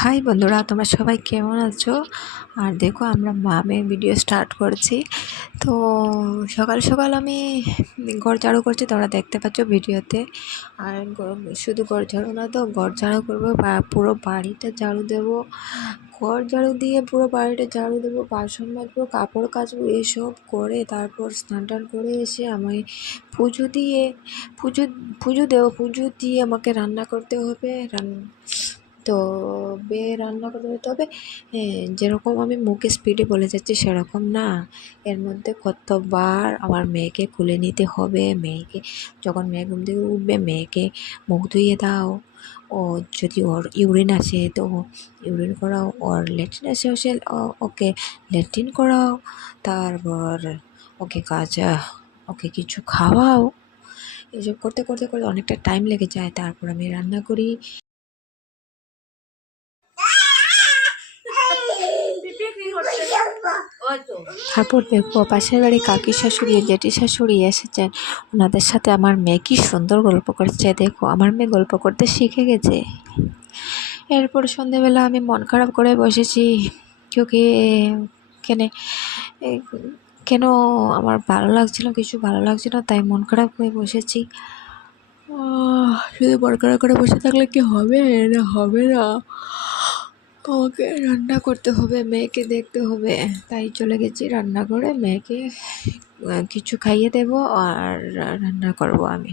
High বন্ধুরা, তোমরা সবাই কেমন আছো? আর দেখো, আমরা মেয়ে ভিডিও স্টার্ট করছি। তো সকাল সকাল আমি ঘর ঝাড়ু করছি, তোমরা দেখতে পাচ্ছ ভিডিওতে। আর শুধু ঘর ঝাড়ু না, তো ঘর ঝাড়ু করবো বা পুরো বাড়িটা ঝাড়ু দেবো। ঘর ঝাড়ু দিয়ে পুরো বাড়িটা ঝাড়ু দেবো, বাসন মাজবো, কাপড় কাচবো, এসব করে তারপর স্নান টান করে এসে আমি পুজো দিয়ে পুজো পুজো দেবো। পুজো দিয়ে আমাকে রান্না করতে হবে। রান্না করতে হবে, তবে যেরকম আমি মুখে স্পিডে বলে যাচ্ছি সেরকম না। এর মধ্যে কতবার আমার মেয়েকে কোলে নিতে হবে। মেয়েকে যখন মেয়ে ঘুম থেকে উঠবে, মেয়েকে মুখ ধুইয়ে দাও। ও যদি ওর ইউরিন আসে তো ইউরিন করাও, ওর ল্যাট্রিন আসে ওকে ল্যাট্রিন করাও। তারপর ওকে ওকে কিছু খাওয়াও। এসব করতে করতে করতে অনেকটা টাইম লেগে যায়। তারপর আমি রান্না করি। তারপর দেখো, পাশের বাড়ি কাকি শাশুড়ি, জেঠি শাশুড়ি এসেছেন। ওনাদের সাথে আমার মেয়ে কি সুন্দর গল্প করছে। দেখো, আমার মেয়ে গল্প করতে শিখে গেছে। এরপর সন্ধেবেলা আমি মন খারাপ করে বসেছি। কি কেন কেন আমার ভালো লাগছিল, কিছু ভালো লাগছিল, তাই মন খারাপ করে বসেছি। শুধু মন খারাপ করে বসে থাকলে কি হবে? না, হবে না। আমাকে রান্না করতে হবে, মেয়েকে দেখতে হবে। তাই চলে গেছি রান্না করে, মেয়েকে কিছু খাইয়ে দেবো আর রান্না করব আমি।